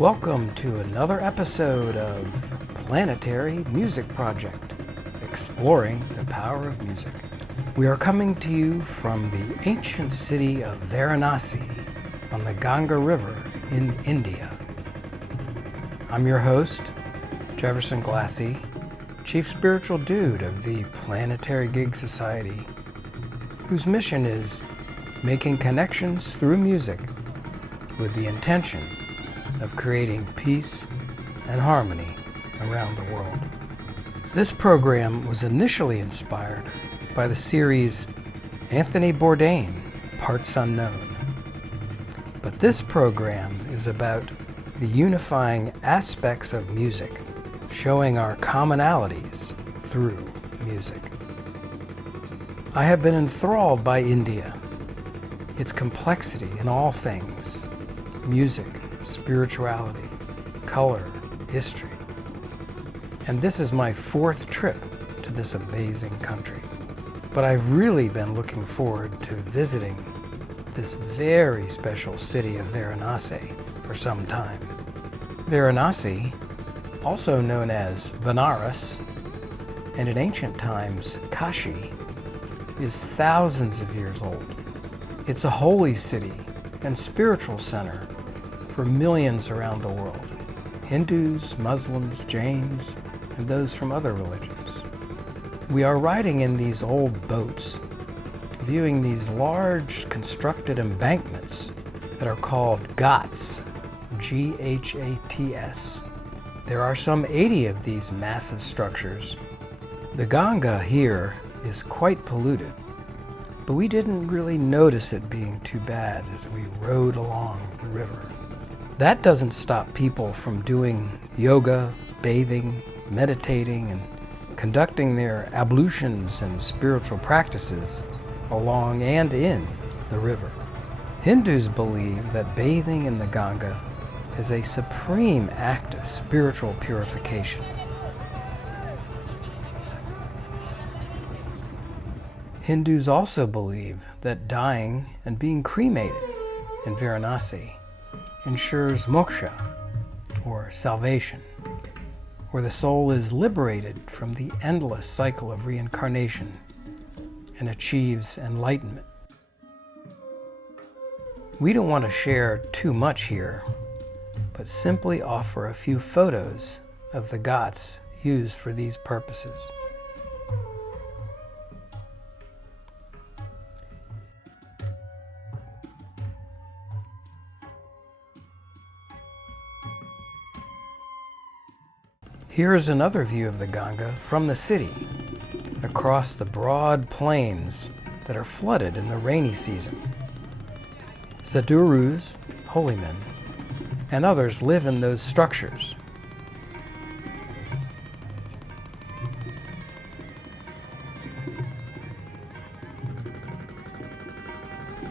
Welcome to another episode of Planetary Music Project, exploring the power of music. We are coming to you from the ancient city of Varanasi on the Ganga River in India. I'm your host, Jefferson Glassie, Chief Spiritual Dude of the Planetary Gig Society, whose mission is making connections through music with the intention of creating peace and harmony around the world. This program was initially inspired by the series Anthony Bourdain, Parts Unknown. But this program is about the unifying aspects of music, showing our commonalities through music. I have been enthralled by India, its complexity in all things: music, spirituality, color, history. And this is my fourth trip to this amazing country. But I've really been looking forward to visiting this very special city of Varanasi for some time. Varanasi, also known as Benares, and in ancient times Kashi, is thousands of years old. It's a holy city and spiritual center for millions around the world: Hindus, Muslims, Jains, and those from other religions. We are riding in these old boats, viewing these large constructed embankments that are called ghats, G-H-A-T-S. There are some 80 of these massive structures. The Ganga here is quite polluted, but we didn't really notice it being too bad as we rode along the river. That doesn't stop people from doing yoga, bathing, meditating, and conducting their ablutions and spiritual practices along and in the river. Hindus believe that bathing in the Ganga is a supreme act of spiritual purification. Hindus also believe that dying and being cremated in Varanasi ensures moksha, or salvation, where the soul is liberated from the endless cycle of reincarnation and achieves enlightenment. We don't want to share too much here, but simply offer a few photos of the ghats used for these purposes. Here is another view of the Ganga from the city, across the broad plains that are flooded in the rainy season. Sadhurus, holy men, and others live in those structures.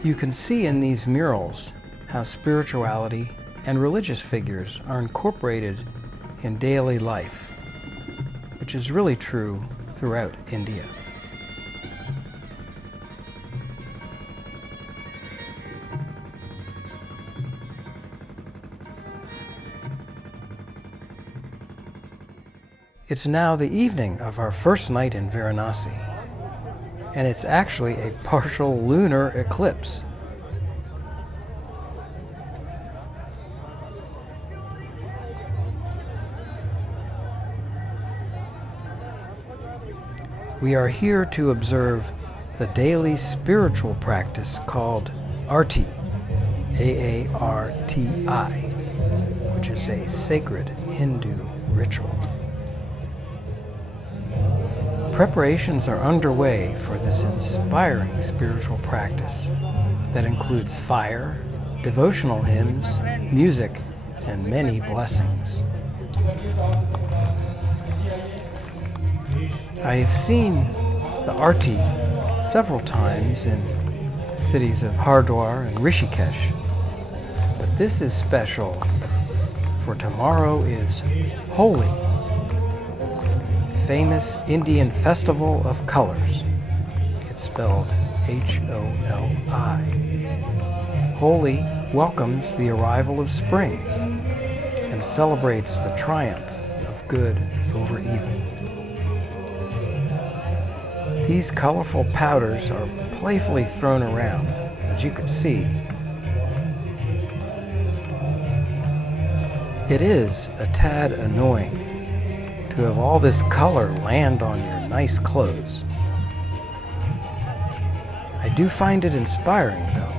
You can see in these murals how spirituality and religious figures are incorporated in daily life, which is really true throughout India. It's now the evening of our first night in Varanasi, and it's actually a partial lunar eclipse. We are here to observe the daily spiritual practice called Aarti, A-A-R-T-I, which is a sacred Hindu ritual. Preparations are underway for this inspiring spiritual practice that includes fire, devotional hymns, music, and many blessings. I have seen the Aarti several times in cities of Hardwar and Rishikesh, but this is special, for tomorrow is Holi, the famous Indian festival of colors. It's spelled H-O-L-I. Holi welcomes the arrival of spring and celebrates the triumph of good over evil. These colorful powders are playfully thrown around, as you can see. It is a tad annoying to have all this color land on your nice clothes. I do find it inspiring, though,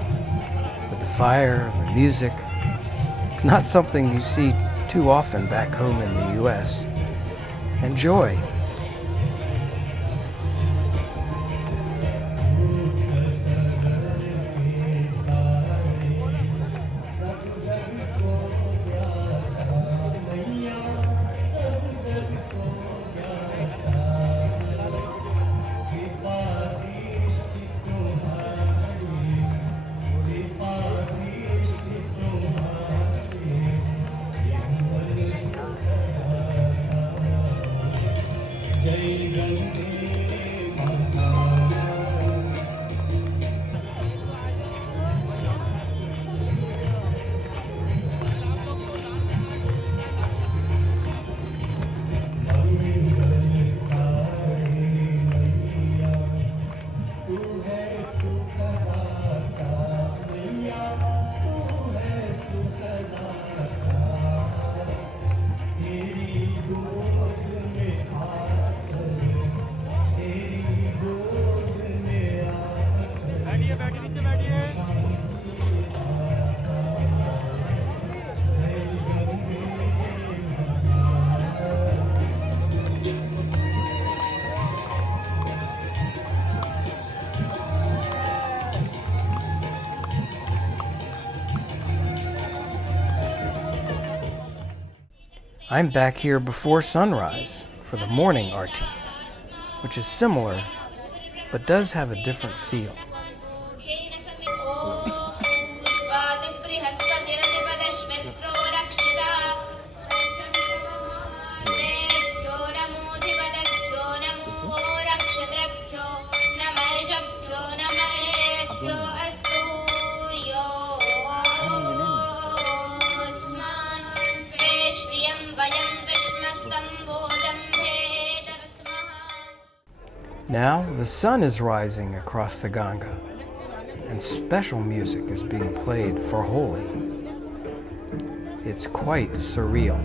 with the fire and the music. It's not something you see too often back home in the U.S. Enjoy. I'm back here before sunrise for the morning Aarti, which is similar, but does have a different feel. Now the sun is rising across the Ganga, and special music is being played for Holi. It's quite surreal.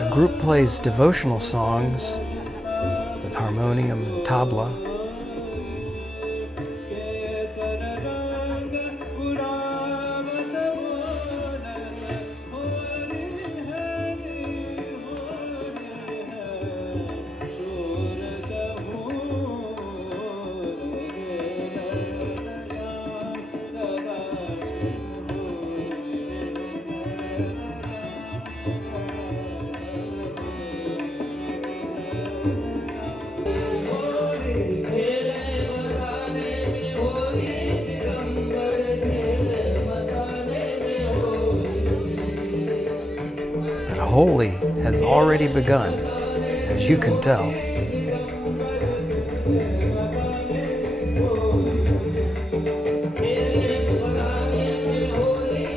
A group plays devotional songs with harmonium and tabla. Holi has already begun, as you can tell.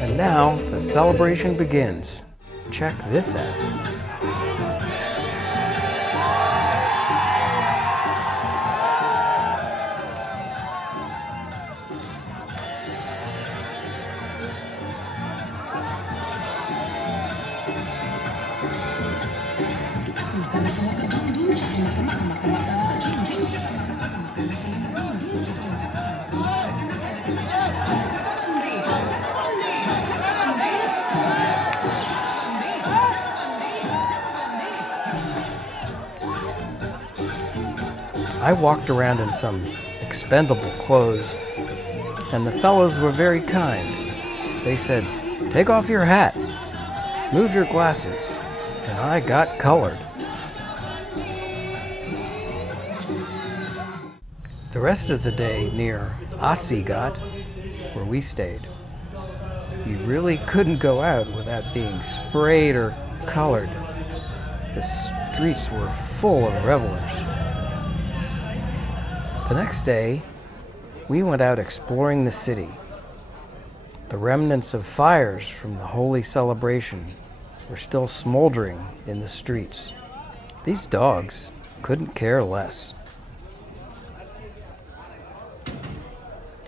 And now the celebration begins. Check this out. I walked around in some expendable clothes, and the fellows were very kind. They said, "Take off your hat, move your glasses," and I got colored. The rest of the day near Aarti, where we stayed, you really couldn't go out without being sprayed or colored. The streets were full of revelers. The next day, we went out exploring the city. The remnants of fires from the Holi celebration were still smoldering in the streets. These dogs couldn't care less.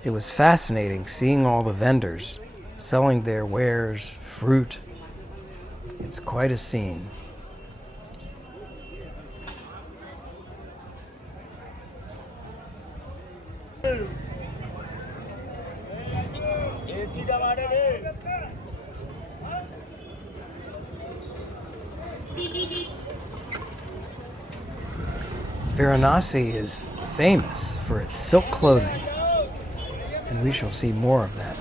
It was fascinating seeing all the vendors selling their wares, fruit. It's quite a scene. Varanasi is famous for its silk clothing, and we shall see more of that.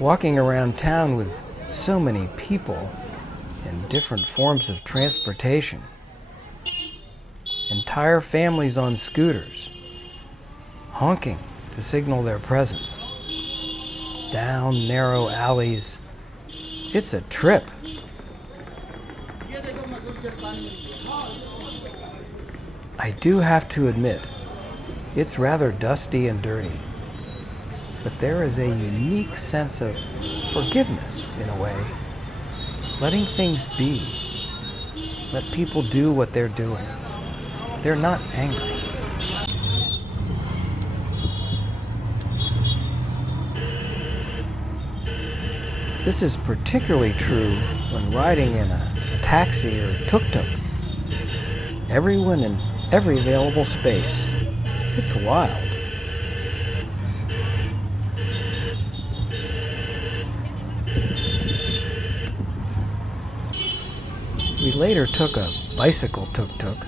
Walking around town with so many people and different forms of transportation, entire families on scooters, honking to signal their presence, down narrow alleys. It's a trip. I do have to admit, it's rather dusty and dirty, but there is a unique sense of forgiveness in a way. Letting things be. Let people do what they're doing. They're not angry. This is particularly true when riding in a taxi or tuk-tuk. Everyone in every available space. It's wild. We later took a bicycle tuk-tuk.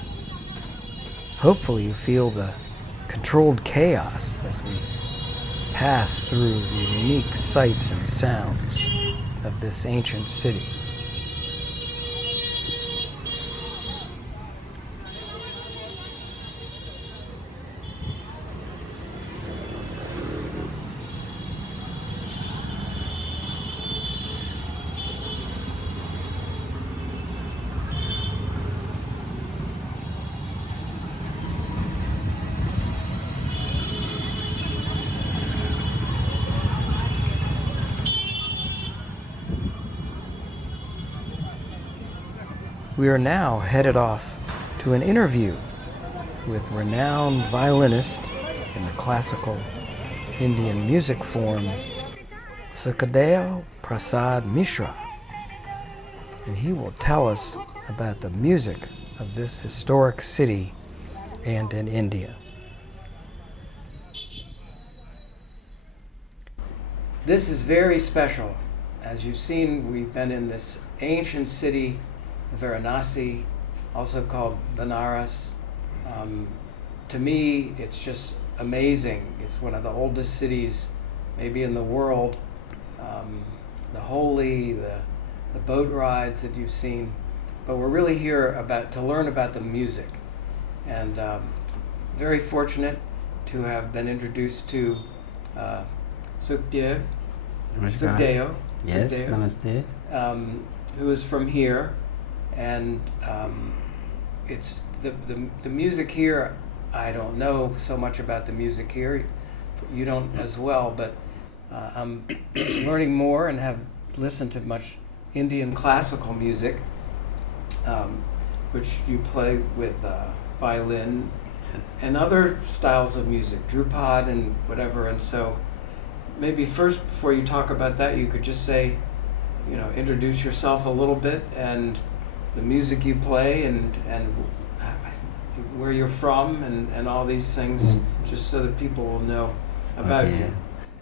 Hopefully you feel the controlled chaos as we pass through the unique sights and sounds of this ancient city. We are now headed off to an interview with renowned violinist in the classical Indian music form, Sukhdev Prasad Mishra, and he will tell us about the music of this historic city and in India. This is very special. As you've seen, we've been in this ancient city, Varanasi, also called Benares. To me, it's just amazing. It's one of the oldest cities, maybe in the world. The Holi, the boat rides that you've seen. But we're really here to learn about the music. And very fortunate to have been introduced to Sukhdev. Sukhdev. Yes, Sukhdev, namaste. Who is from here. And it's the music here. I don't know so much about the music here. You don't as well, but I'm learning more and have listened to much Indian classical music, which you play with violin, Yes. and other styles of music, Drupad and whatever. And so maybe first, before you talk about that, you could just say, introduce yourself a little bit and the music you play and where you're from and all these things, just so that people will know about you.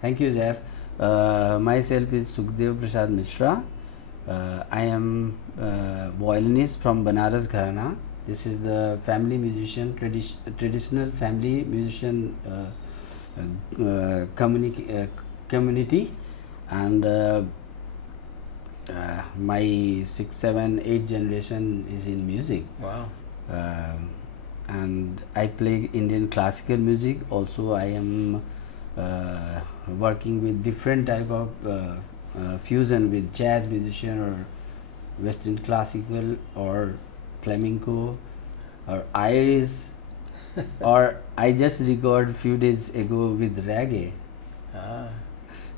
Thank you, Jeff. Myself is Sukhdev Prasad Mishra. I am violinist from Banaras Gharana, This is the family musician, traditional family musician community, and my 6, 7, 8 generation is in music. Wow. And I play Indian classical music. Also, I am working with different type of fusion with jazz musician or Western classical or flamenco or Irish or I just recorded few days ago with reggae.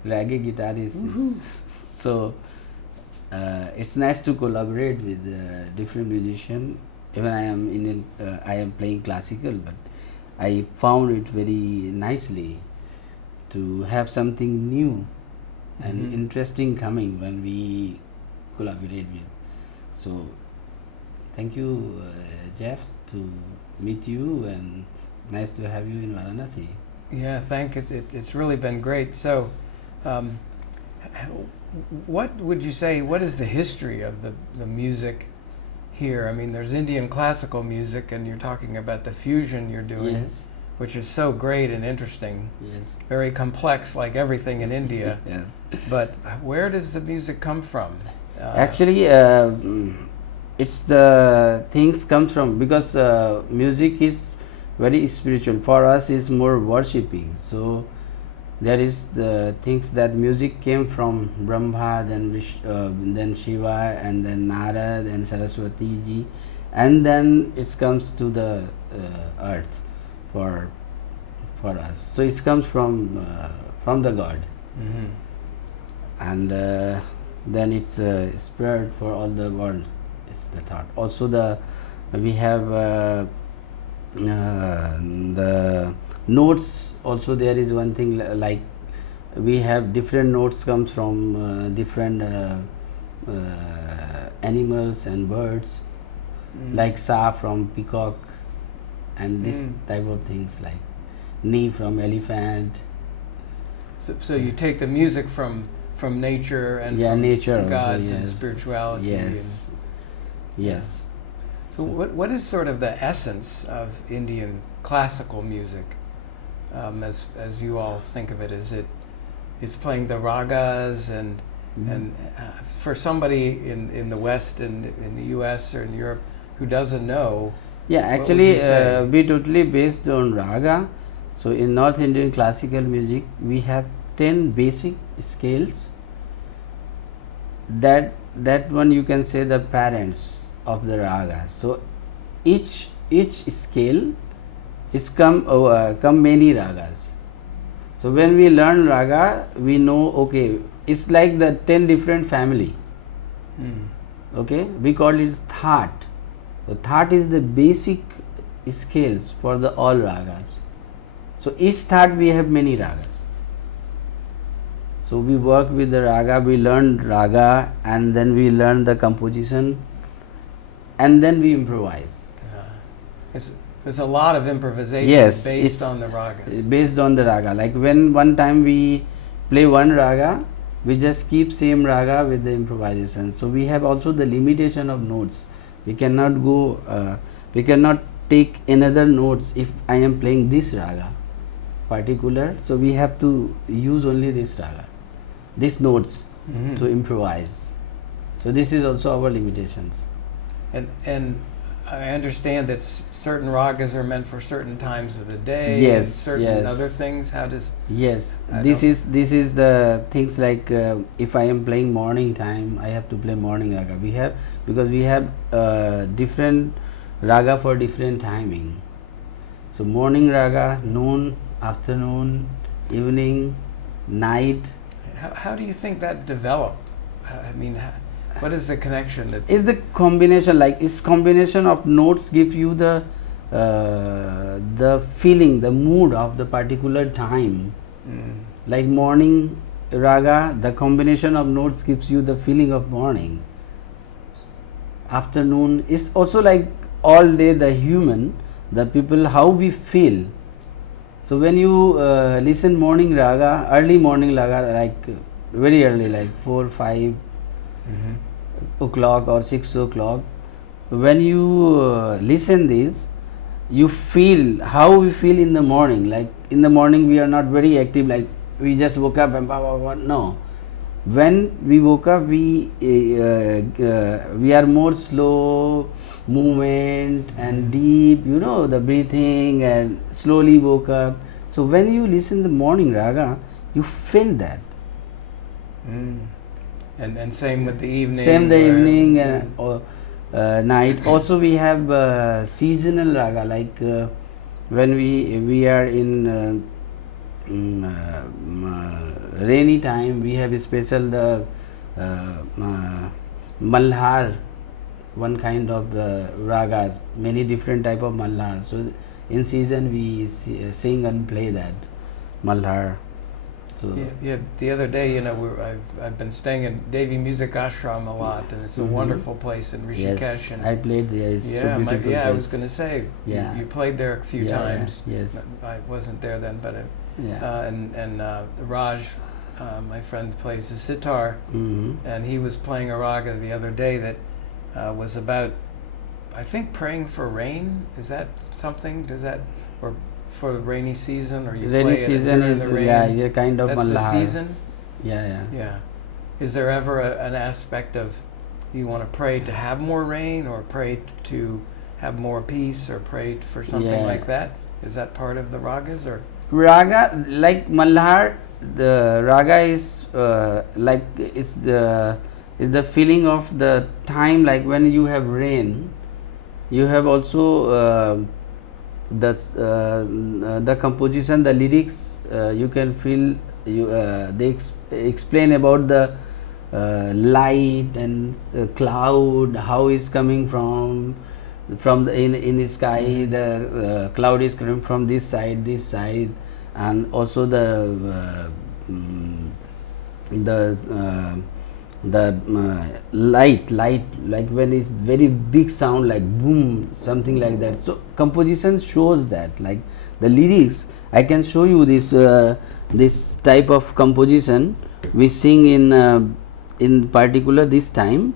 Reggae guitarist. So it's nice to collaborate with different musicians. Even I am Indian, I am playing classical, but I found it very nicely to have something new and interesting coming when we collaborate with. So thank you, Jeff, to meet you, and nice to have you in Varanasi. Yeah, thanks. It's really been great. So, what would you say? What is the history of the music here? I mean, there's Indian classical music, and you're talking about the fusion you're doing, Yes. which is so great and interesting. Yes. Very complex, like everything in India. Yes. But where does the music come from? Actually, it's the things comes from because music is very spiritual. For us, is more worshipping. So there is the things that music came from Brahma, then Shiva, and then Narad and Saraswati ji, and then it comes to the earth for us. So it comes from the God, and then it's spread for all the world. Is the thought. Also, we have the notes. Also, there is one thing like we have different notes comes from different animals and birds, like sa from peacock, and this type of things like ni from elephant. So you take the music from nature and from nature gods also, and yes. spirituality. Yes. So what is sort of the essence of Indian classical music, as you all think of it? Is it's playing the ragas and for somebody in the West and in the U.S. or in Europe who doesn't know? Yeah, what would actually, you say? we totally based on raga. So in North Indian classical music, we have 10 basic scales. That one you can say the parents of the raga. So each scale is come many ragas. So when we learn raga, we know okay, it's like the 10 different family. Okay, we call it thaat. So thaat is the basic scales for the all ragas. So each thaat we have many ragas. So we work with the raga, we learn raga, and then we learn the composition, and then we improvise. There's a lot of improvisation based on the ragas. Based on the raga. Like when one time we play one raga, we just keep same raga with the improvisation. So we have also the limitation of notes. We cannot go, we cannot take another notes if I am playing this raga particular. So we have to use only this raga, these notes to improvise. So this is also our limitations. And I understand that certain ragas are meant for certain times of the day. Yes, and certain yes. other things. How does? Yes, I this is the things like if I am playing morning time, I have to play morning raga. We have different raga for different timing. So morning raga, noon, afternoon, evening, night. How do you think that developed? I mean, what is the connection? Is the combination, like is combination of notes give you the feeling, the mood of the particular time. Like morning raga, the combination of notes gives you the feeling of morning. Afternoon is also like all day the human, the people, how we feel. So when you listen morning raga, early morning raga, like very early, like 4, 5 o'clock or 6 o'clock, when you listen this, you feel how we feel in the morning. Like in the morning, we are not very active. Like we just woke up and blah, blah, blah. No, when we woke up, we are more slow movement and deep. You know, the breathing and slowly woke up. So when you listen the morning raga, you feel that. And same with the evening. Same the evening and night. Also, we have seasonal raga, like when we are in rainy time, we have a special the malhar, one kind of ragas, many different type of malhar. So in season we sing and play that malhar. So yeah. The other day, you know, I've been staying in Devi Music Ashram a lot, and it's a wonderful place in Rishikesh. yes, And I played there. It's so beautiful I place. was going to say, Yeah. you played there a few times. Yes. I wasn't there then, but Yeah. and Raj, my friend, plays the sitar, and he was playing a raga the other day that was about, I think, praying for rain. Is that something? Does that, or for the rainy season, or you Rainy play season it during is the rain? yeah, kind of That's malhar. the season. Yeah. Yeah. Is there ever an aspect of you want to pray to have more rain, or pray to have more peace, or pray for something Yeah. like that? Is that part of the ragas, or? Raga, like malhar, the raga is like it's the feeling of the time, like when you have rain, you have also the composition, the lyrics, you can feel they explain about the light and cloud, how is coming from the in the sky, the cloud is coming from this side, and also the light, like when it's very big sound, like boom, something like that. So composition shows that, like the lyrics, I can show you this this type of composition we sing in particular this time,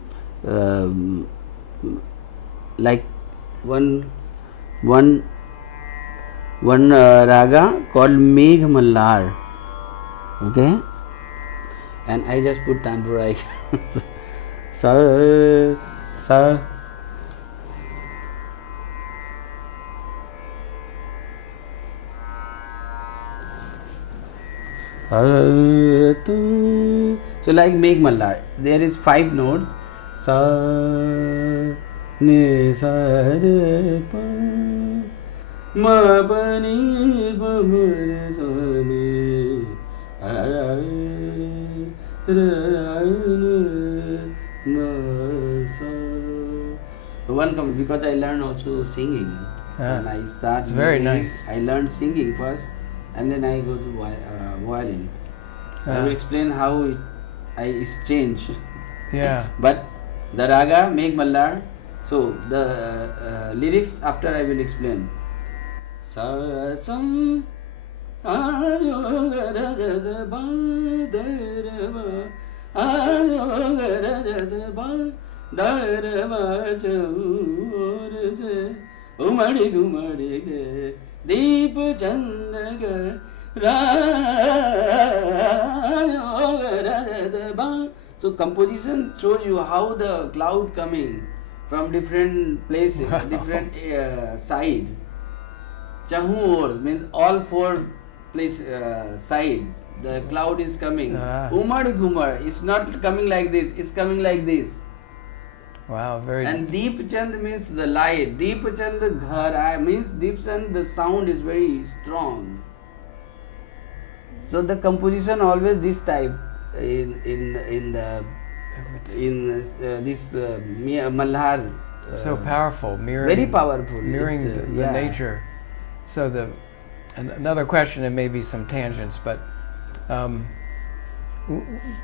like one raga called Megh Mallar, okay, and I just put tanpura. So sa so like Megh Mallar, there is 5 notes. Sa ne sa re pa ma pa ni pa ma re sa ni a ra ma sa. One comes because I learned also singing. When I start It's very music, nice. I learned singing first, and then I go to violin. I will explain how it's changed. Yeah. But the raga, Megh Mallar, so the lyrics after I will explain. Sa sa ayo ra ja da ba da ra ba ayo ra ja da ba da ra ba chaur se umadi gumadi ge deep chand ga so composition shows you how the cloud coming from different places, different side. Chahu means all 4 place side. The cloud is coming. Umar Ghumar, it's not coming like this. It's coming like this. Wow, very. And Deep Chand means the light. Deep Chand Ghar means Deep Chand. The sound is very strong. So the composition always this type in this malhar. So powerful, mirroring. Very powerful. Mirroring the nature. So another question, and maybe some tangents, but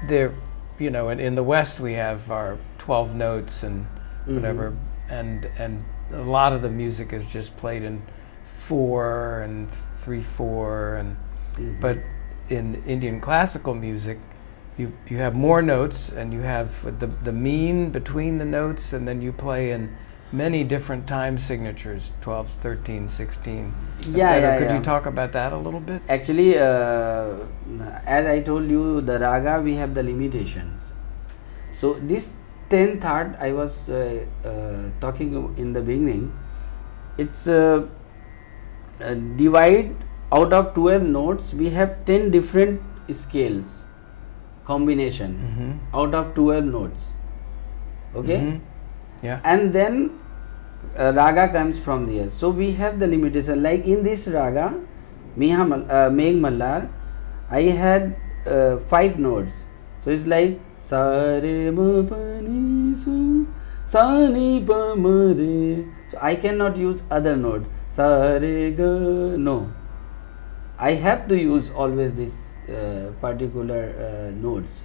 there, you know, in the West we have our 12 notes and whatever, and a lot of the music is just played in 4 and 3/4, and but in Indian classical music, you have more notes, and you have the mean between the notes, and then you play in many different time signatures, 12, 13, 16, Yeah, etc. yeah, Could yeah. you talk about that a little bit? Actually, as I told you, the raga we have the limitations. So this 10th art I was talking in the beginning, it's divide out of 12 notes. We have 10 different scales combination out of 12 notes. Okay, Yeah. and then raga comes from there. So we have the limitation. Like in this raga, Megh Mallar, I had 5 notes. So it's like sa re ma pa ni sa ni pa ma re. So I cannot use other note. Sa re ga, no. I have to use always this particular notes.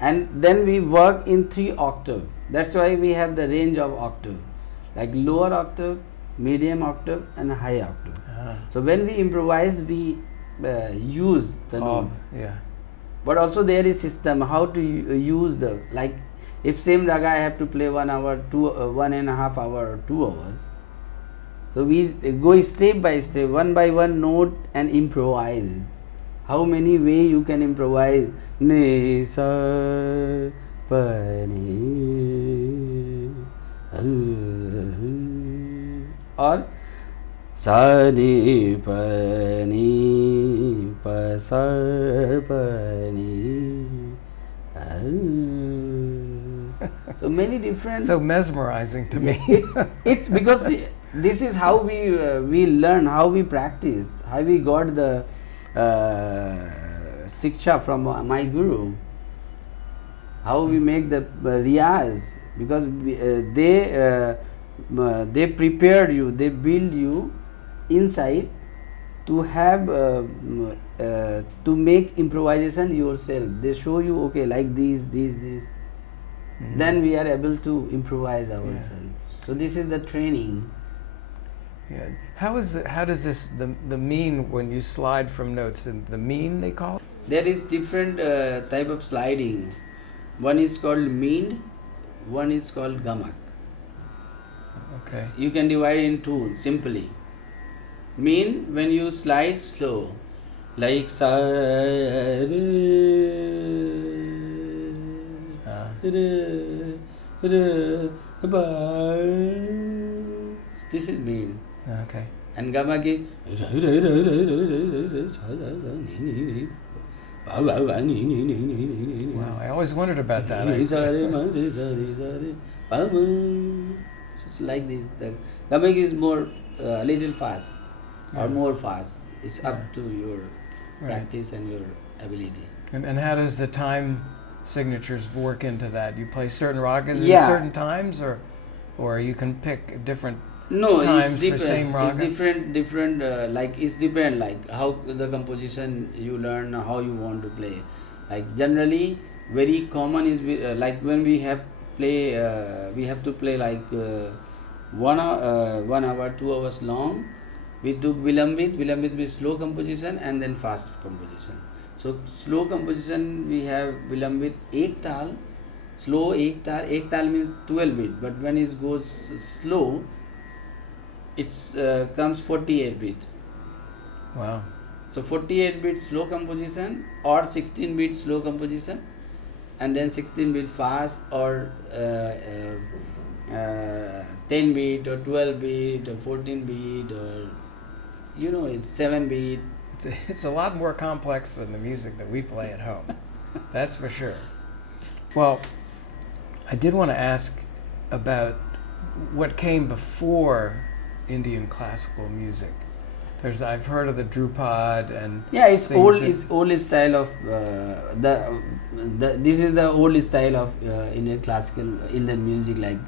And then we work in 3 octave. That's why we have the range of octave, like lower octave, medium octave, and high octave. So when we improvise, we use the note. Yeah. But also there is system how to use the, like if same raga I have to play 1 hour, 1.5 hour or 2 hours. So we go step by step, one by one note and improvise. How many way you can improvise? Ne sa pa ni or sa ni pa ni pa sa pa ni. So many different. So mesmerizing to me. It's because this is how we learn, how we practice, how we got the shiksha from my guru, how we make the riyaz, because they prepared you, they build you inside to have to make improvisation yourself. They show you, okay, like these. Then we are able to improvise ourselves. So this is the training. Yeah. How does this the mean when you slide from notes? The mean they call it? There is different type of sliding. One is called mean, one is called gamak. Okay. You can divide in 2 simply. Mean, when you slide slow, like sa re ba. This is mean. Okay. And gamak is Wow, I always wondered about that. Just like this. The gamak is more a little fast or more fast. It's up to your practice and your ability. And how does the time signatures work into that? You play certain ragas Yeah. at certain times, or you can pick different No, times it's for same different. raga? It's different. Like it's depend. Like how the composition you learn, how you want to play. Like generally, very common is like when we have to play like 1 hour, 2 hours long. We took vilambit with slow composition and then fast composition. So slow composition we have vilambit ek tal, slow ek tal means 12 beat. But when it goes slow, it's comes 48 beat. Wow. So 48 beat slow composition or 16 beat slow composition, and then 16 beat fast or 10 beat or 12 beat or 14 beat or it's 7 beat. It's a lot more complex than the music that we play at home. That's for sure. Well, I did want to ask about what came before Indian classical music. I've heard of the Drupad and it's old. that- It's old style of this is the old style of Indian classical Indian music. Like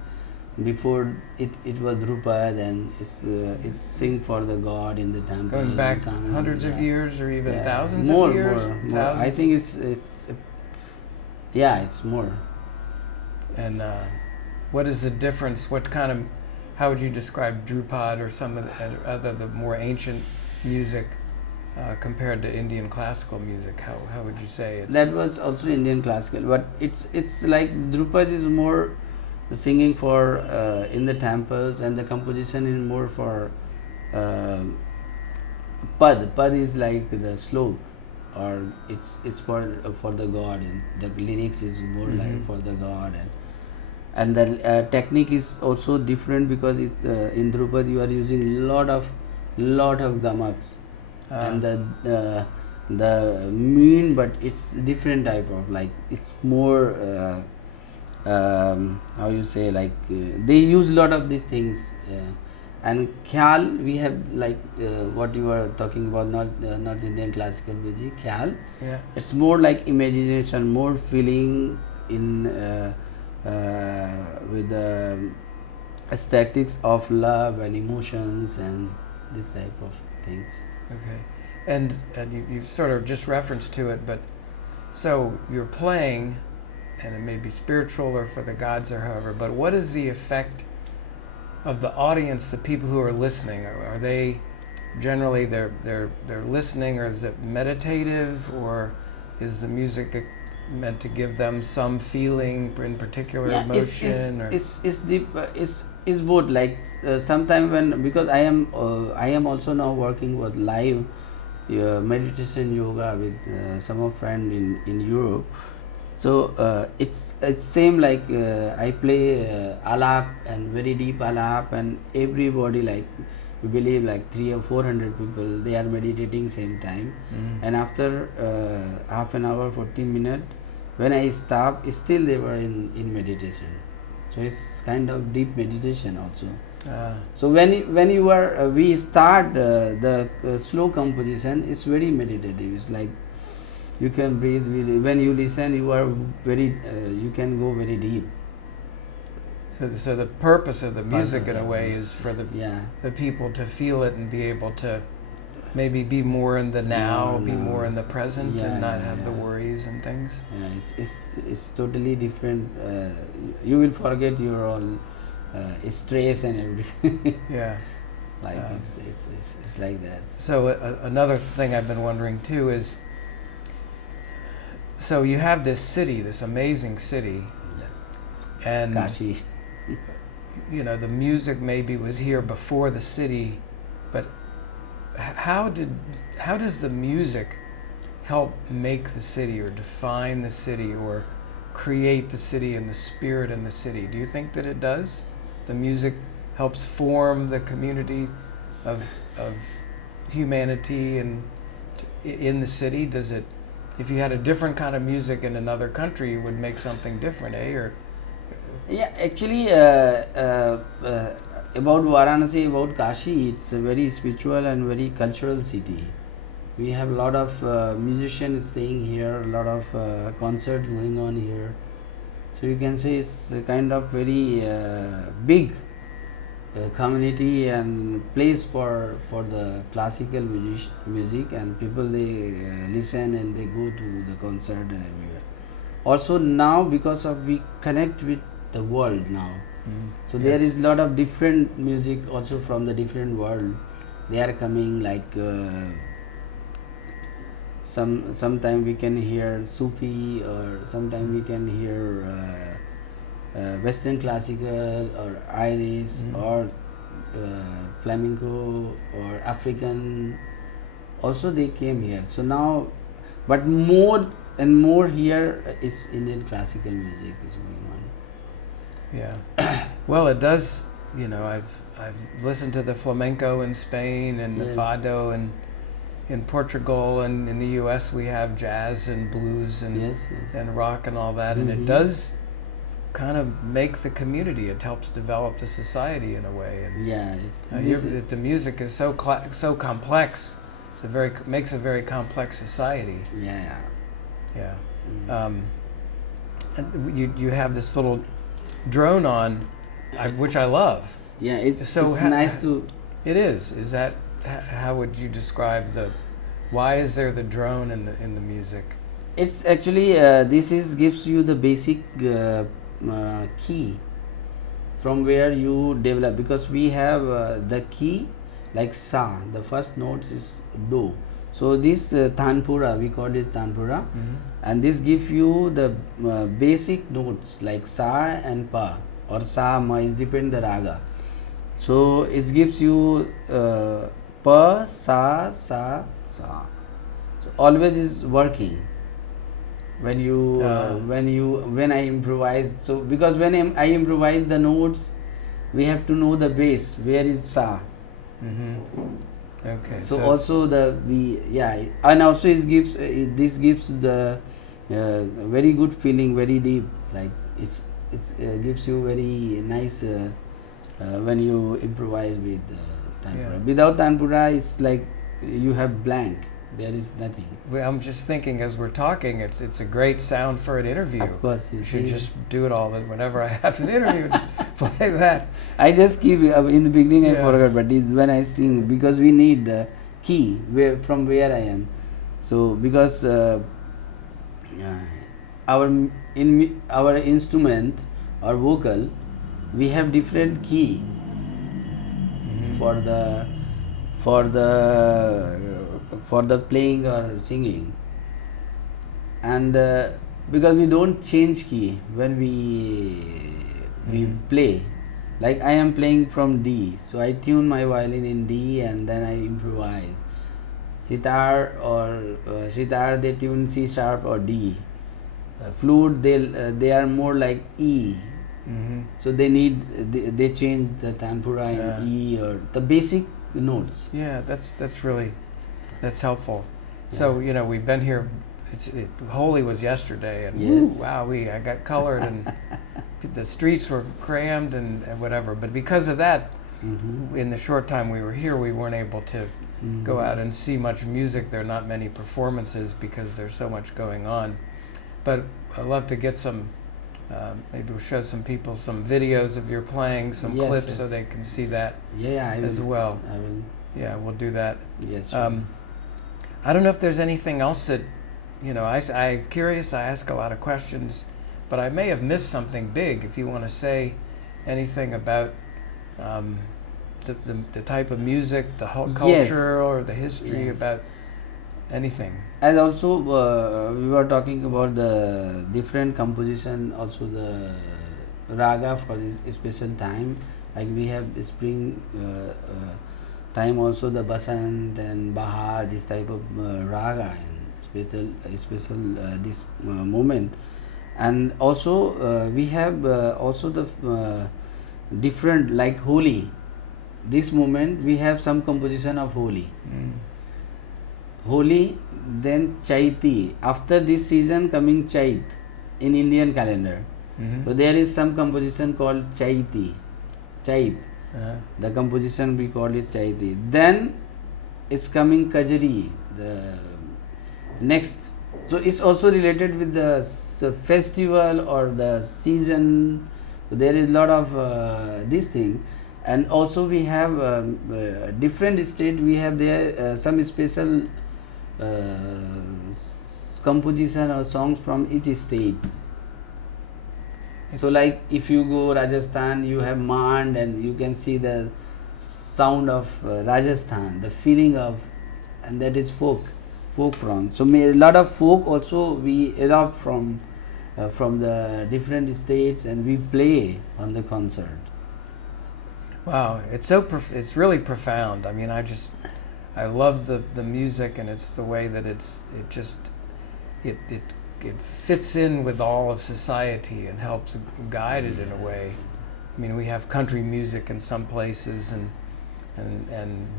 before it was Drupad and it's sing for the god in the temple. going back and hundreds of years or even thousands more, of years. More. Thousands I think it's more. And what is the difference? How would you describe Drupad or some of the more ancient music compared to Indian classical music? How would you say it's? That was also Indian classical, but it's like Drupad is more singing for in the temples, and the composition is more for pad. Pad is like the slok, or it's for the god, and the lyrics is more like for the god, and the technique is also different because in Drupad you are using lot of gamaks, and the mean, but it's different type of, like it's more how you say, like they use lot of these things, and khyal we have, like what you are talking about, not Indian classical music, khyal. Yeah. It's more like imagination, more feeling in with the aesthetics of love and emotions and this type of things. Okay. And you've sort of just referenced to it, but so you're playing, and it may be spiritual or for the gods or however, but what is the effect of the audience, the people who are listening? Are they generally they're listening, or is it meditative, or is the music meant to give them some feeling in particular, emotion? It's both. Like sometime when, because I am also now working with live meditation yoga with some of friend in Europe. So it's same like I play alap, and very deep alap, and everybody, like we believe like 300 or 400 people, they are meditating same time, and after half an hour, 40 minutes, when I stop, still they were in meditation. So it's kind of deep meditation also. So when you are we start the slow composition, it's very meditative. It's like you can breathe really. When you listen, you are very you can go very deep. So the purpose of the music in a way is for the people to feel it and be able to maybe be more in the now, be more in the present, and not have the worries and things. Yeah, it's totally different. You will forget your all stress and everything. Yeah. Like it's like that. So another thing I've been wondering too is, so you have this city, this amazing city, and Kashi. You know, the music maybe was here before the city, but how does the music help make the city, or define the city, or create the city and the spirit in the city? Do you think that it does? The music helps form the community of humanity and in the city. Does it? If you had a different kind of music in another country, you would make something different, eh? Or yeah, actually, about Varanasi, about Kashi, it's a very spiritual and very cultural city. We have a lot of musicians staying here, a lot of concerts going on here. So you can say it's a kind of very big community and place for the classical music, and people they listen and they go to the concert and everywhere. Also now, because of we connect with the world now, so there is a lot of different music also from the different world. They are coming, like sometime we can hear Sufi, or sometime we can hear Western classical, or Irish, or flamenco, or African. Also they came here. So now, but more and more here is Indian classical music is going on. Yeah. Well, it does. You know, I've listened to the flamenco in Spain and the fado, and in Portugal, and in the U.S. we have jazz and blues and and rock and all that, and it does kind of make the community. It helps develop the society in a way. And the music is so complex. It's makes a very complex society. Yeah. And you have this little drone on, which I love. Yeah, it's nice to. It is. Is that how would you describe why is there the drone in the music? It's actually this gives you the basic key from where you develop, because we have the key like sa. The first notes is do. So this tanpura, we call this tanpura, and this gives you the basic notes like sa and pa. or sa, ma, is depend the raga. So it gives you pa, sa, sa, sa. So always is working when you when I improvise. So because when I improvise the notes, we have to know the bass, where is sa. Okay. So also and also it gives this gives the very good feeling, very deep. Like it's gives you very nice when you improvise with tanpura. Yeah. Without tanpura, it's like you have blank. There is nothing. Well, I'm just thinking as we're talking, it's a great sound for an interview. Of course, You should just do it all. Whenever I have an interview, just play that. I just keep in the beginning. I Yeah. forgot, but it's when I sing because we need the key from where I am. So because our instrument or vocal, we have different key for the playing or singing, and because we don't change key when we play. Like I am playing from D, so I tune my violin in D and then I improvise. Sitar they tune C sharp or D. Flute they are more like E. So they change the tanpura in E or the basic notes. Yeah, that's helpful. So we've been here. Holi was yesterday, and Yes. I got colored, and the streets were crammed and whatever. But because of that, in the short time we were here, we weren't able to go out and see much music. There are not many performances because there's so much going on. But I'd love to get some. Maybe we'll show some people some videos of your playing, some clips, so they can see that as well. I will. Yeah, we'll do that. Yes. Sure. I don't know if there's anything else that, I'm curious, I ask a lot of questions, but I may have missed something big. If you want to say anything about the type of music, the whole culture, or the history, about anything. And also, we were talking about the different composition, also the raga for this special time. Like we have spring time, also the basant and bahar, this type of raga and special this moment. And also we have also the different, like Holi. This moment we have some composition of Holi. Holi, then Chaiti. After this season coming Chait in Indian calendar. So there is some composition called Chait. The composition we call it Chaiti. Then it's coming Kajari, the next. So it's also related with the festival or the season. So there is a lot of this thing. And also we have different state. We have there some special composition or songs from each state. So like if you go Rajasthan, you have Mand, and you can see the sound of Rajasthan, the feeling of, and that is folk from. So a lot of folk also we adopt from the different states, and we play on the concert. Wow, it's it's really profound. I mean, I love the music, and it's the way that it fits in with all of society and helps guide it in a way. I mean, we have country music in some places and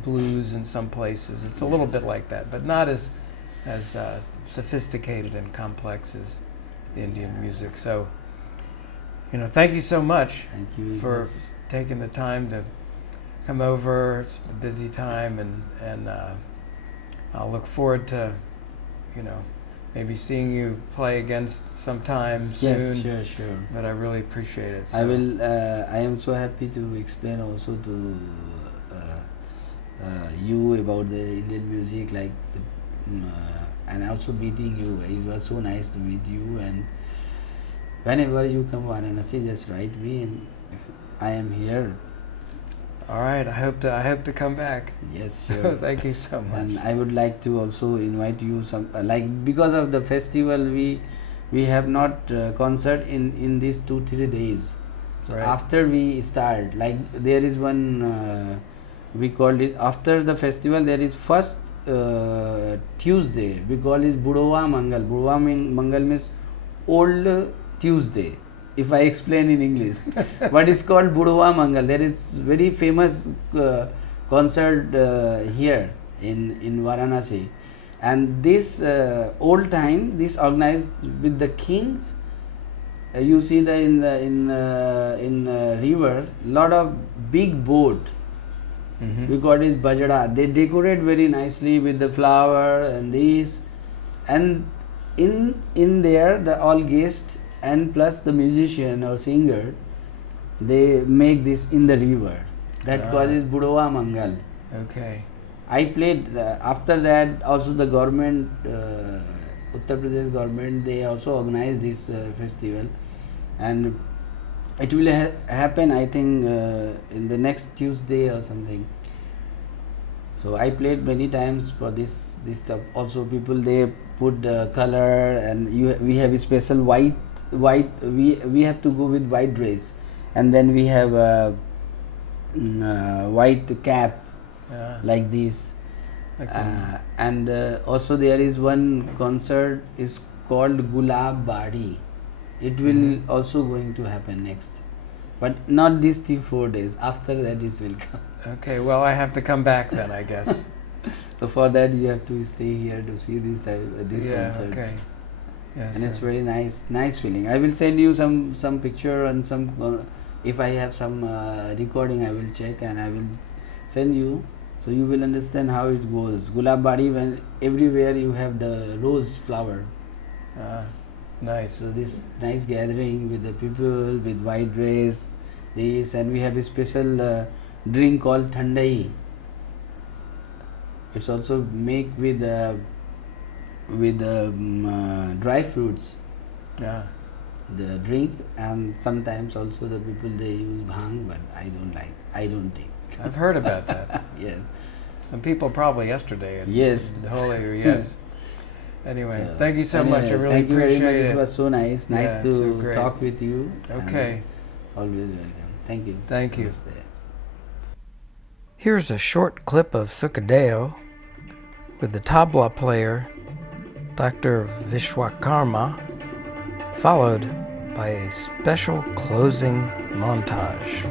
blues in some places. It's a little bit like that, but not as sophisticated and complex as Indian music. So, thank you so much for taking the time to come over. It's a busy time, and I'll look forward to, maybe seeing you play again sometime soon. Yes, sure. But I really appreciate it. So. I will. I am so happy to explain also to you about the Indian music, like and also meeting you. It was so nice to meet you. And whenever you come Varanasi, just write me, and if I am here. All right. I hope to come back. Yes, sure. Thank you so much. And I would like to also invite you some because of the festival we have not concert in these 2-3 days. So Right. after we start, like there is one we called it after the festival. There is first Tuesday. We call it Budova Mangal. Budova Mangal means old Tuesday. If I explain in English, what is called Budova Mangal? There is very famous concert here in Varanasi, and this old time this organized with the kings. You see the in river lot of big boat. Mm-hmm. We call it bajada. They decorate very nicely with the flower and these, and in there the all guests and plus the musician or singer, they make this in the river. That causes Budova Mangal. Okay. I played after that. Also the government, Uttar Pradesh government, they also organize this festival, and it will happen I think in the next Tuesday or something. So I played many times for this stuff. Also people they put color, and we have a special white we have to go with white dress, and then we have white cap like this. Okay. And also there is one concert is called Gulab Badi. It will also going to happen next, but not these 3-4 days. After that it will come. Okay. Well, I have to come back then, I guess. So for that you have to stay here to see these concerts. Okay. Yes. And it's very nice feeling. I will send you some picture and some if I have some recording I will check and I will send you, so you will understand how it goes. Gulab Badi, when everywhere you have the rose flower. Nice. So this nice gathering with the people with white dress, this, and we have a special drink called Thandai. It's also make with dry fruits. Yeah. The drink, and sometimes also the people they use bhang, but I don't take. I've heard about that. Yes. Some people probably yesterday at Yes. Holi, or yes. Anyway, So, thank you so much. I anyway, really thank you very appreciate much. it. It was so nice. Yeah, Nice so to great. talk with you. Okay. And always welcome. Thank you. Thank you. Namaste. Here's a short clip of Sukhdev with the tabla player Dr. Vishwakarma, followed by a special closing montage.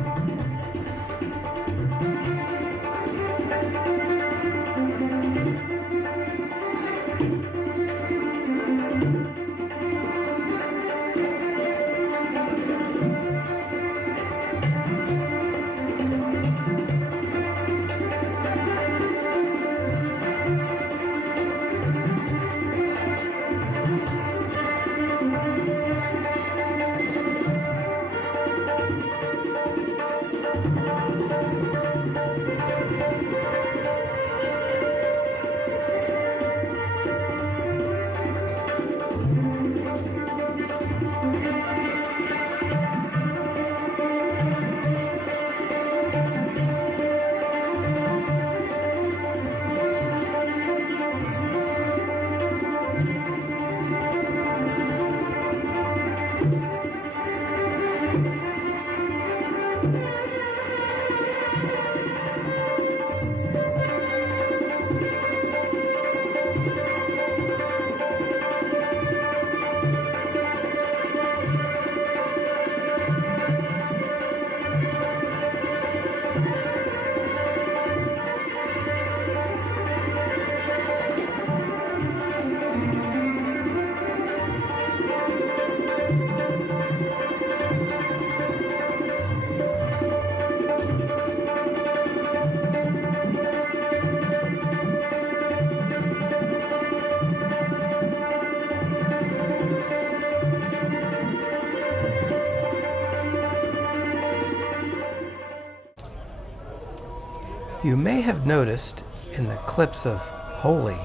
You may have noticed in the clips of Holi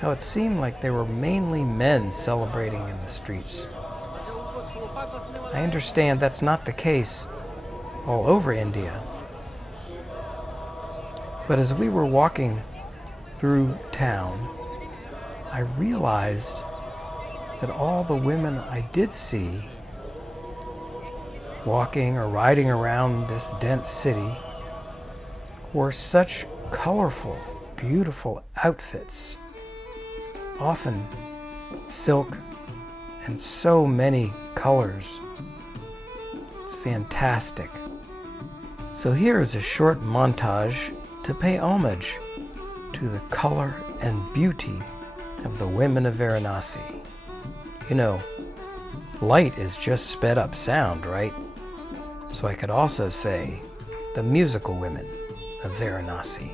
how it seemed like there were mainly men celebrating in the streets. I understand that's not the case all over India. But as we were walking through town, I realized that all the women I did see walking or riding around this dense city wore such colorful, beautiful outfits, often silk and so many colors. It's fantastic. So here is a short montage to pay homage to the color and beauty of the women of Varanasi. You know, light is just sped up sound, right? So I could also say the musical women of Varanasi.